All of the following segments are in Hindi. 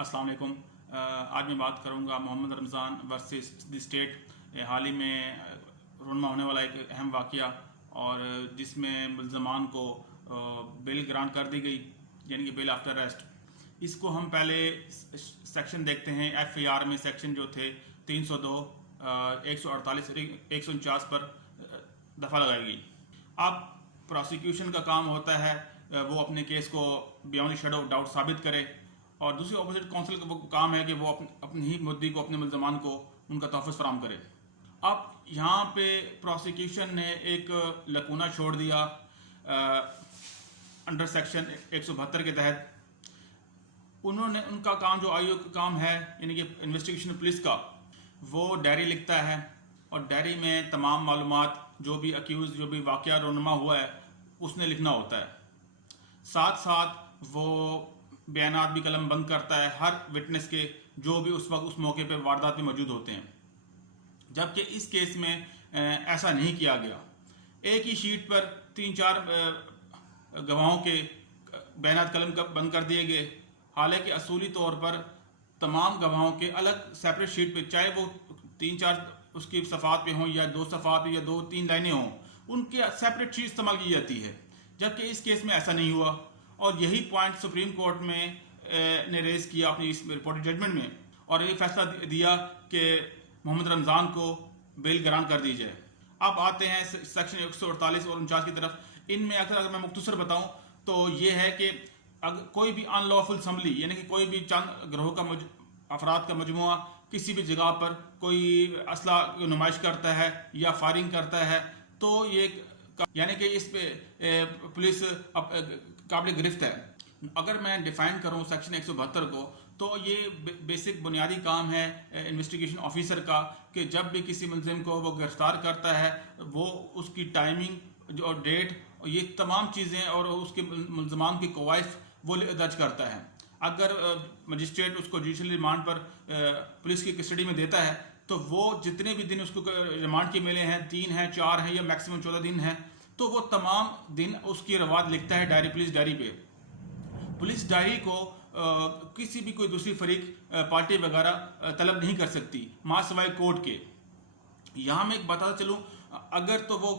अस्सलाम वालेकुम। आज मैं बात करूंगा Mohammad Ramzan versus the state. हाल ही में रोनमा होने वाला एक अहम वाक़या और जिसमें मुल्ज़मान को बेल ग्रांट कर दी गई, यानी कि बेल आफ्टर अरेस्ट। इसको हम पहले सेक्शन देखते हैं। FAR में सेक्शन जो थे 302, 148 और 149 पर दफ़ा लगाई गई। अब प्रोसिक्यूशन का काम होता है वो अपने केस को बियॉन्ड शेडो ऑफ डाउट साबित करे, और दूसरी अपोजिट काउंसिल का वो काम है कि वो अपनी ही मुद्दी को, अपने मुल्ज़मान को उनका तहफ़्फ़ुज़ फराहम करे। अब यहाँ पे प्रोसिक्यूशन ने एक लकूना छोड़ दिया अंडर सेक्शन 172 के तहत। उनका काम, जो आयोग का काम है, यानी कि इन्वेस्टिगेशन पुलिस का, वो डायरी लिखता है और डायरी में तमाम मालूमात जो भी अक्यूज़, जो भी वाक़या रोनमा हुआ है, उसने लिखना होता है। साथ साथ वो बयानात भी कलम बंद करता है हर विटनेस के, जो भी उस वक्त उस मौके पे वारदात में मौजूद होते हैं। जबकि इस केस में ऐसा नहीं किया गया। एक ही शीट पर 3-4 गवाहों के बयानात कलम बंद कर दिए गए, हालांकि असूली तौर पर तमाम गवाहों के अलग सेपरेट शीट पे, चाहे वो 3-4 उसकी सफ़ात पे हों या 2 सफ़ात या 2-3 लाइनें हों, उनके सेपरेट शीट इस्तेमाल की जाती है। जबकि इस केस में ऐसा नहीं हुआ, और यही पॉइंट सुप्रीम कोर्ट में ने रेज किया अपनी इस रिपोर्टेड जजमेंट में, और ये फैसला दिया कि मोहम्मद रमज़ान को बेल ग्रांट कर दी जाए। अब आते हैं सेक्शन 148 और 49 की तरफ। इनमें अगर मैं मुख्तसर बताऊं तो ये है कि अगर कोई भी अनलॉफुल असम्बली, यानी कि कोई भी चंद ग्रोह का अफराद का मजमुआ किसी भी जगह पर कोई असला नुमाइश करता है या फायरिंग करता है, तो ये, यानी कि इस पे पुलिस काबिल गिरफ्त है। अगर मैं डिफाइन करूं सेक्शन 172 को, तो ये बेसिक बुनियादी काम है इन्वेस्टिगेशन ऑफिसर का कि जब भी किसी मुलजिम को वो गिरफ्तार करता है, वो उसकी टाइमिंग जो डेट, ये तमाम चीज़ें और उसके मुलजमान की कवायद वो दर्ज करता है। अगर मजिस्ट्रेट उसको जुडिशल रिमांड पर पुलिस की कस्टडी में देता है, तो वो जितने भी दिन उसको रिमांड के मिले हैं, 3 हैं, 4 हैं या मैक्सिमम 14 दिन हैं, तो वो तमाम दिन उसकी रवाद लिखता है डायरी, पुलिस डायरी पे। पुलिस डायरी को किसी भी कोई दूसरी फरीक पार्टी वगैरह तलब नहीं कर सकती, मां सवाए कोर्ट के। यहाँ मैं एक बताता चलूँ, अगर तो वो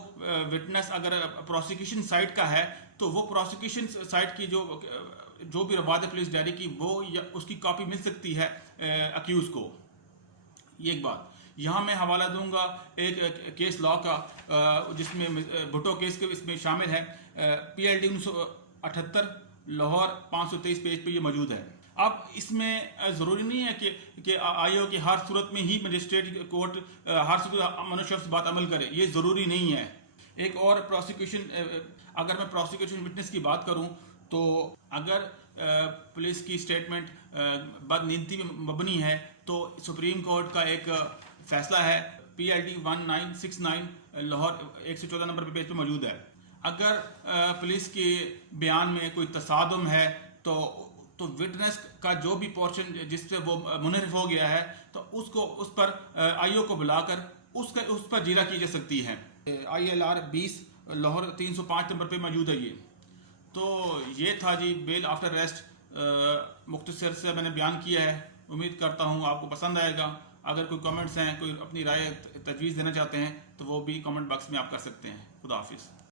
विटनेस अगर प्रोसिक्यूशन साइड का है, तो वो प्रोसिक्यूशन साइड की जो भी रवाद है पुलिस डायरी की, वो या उसकी कॉपी मिल सकती है अक्यूज को। ये एक बात। यहाँ मैं हवाला दूंगा एक केस लॉ का, जिसमें भुट्टो केस के इसमें शामिल है। PLD 1978 लाहौर 523 पेज पे ये मौजूद है। अब इसमें ज़रूरी नहीं है कि आयोग की हर सूरत में ही मजिस्ट्रेट कोर्ट हर सूरत मनुष्य से बात अमल करे, ये ज़रूरी नहीं है। एक और प्रोसिक्यूशन, अगर मैं प्रोसिक्यूशन विटनेस की बात करूं, तो अगर पुलिस की स्टेटमेंट बदनीयती में मबनी है, तो सुप्रीम कोर्ट का एक फैसला है PLD 1969 लाहौर 114 नंबर पेज पे मौजूद है। अगर पुलिस के बयान में कोई तसादुम है, तो विटनेस का जो भी पोर्शन जिससे वो मुनहरिफ हो गया है, तो उस पर आयोग को बुलाकर उस पर जीरा की जा सकती है। ILR 20 लाहौर 305 नंबर पे मौजूद है ये। तो ये था जी बेल आफ्टर अरेस्ट। मुख्तसर से मैंने बयान किया है, उम्मीद करता हूँ आपको पसंद आएगा। अगर कोई कमेंट्स हैं, कोई अपनी राय तजवीज़ देना चाहते हैं, तो वो भी कमेंट बॉक्स में आप कर सकते हैं। खुदा हाफिज़।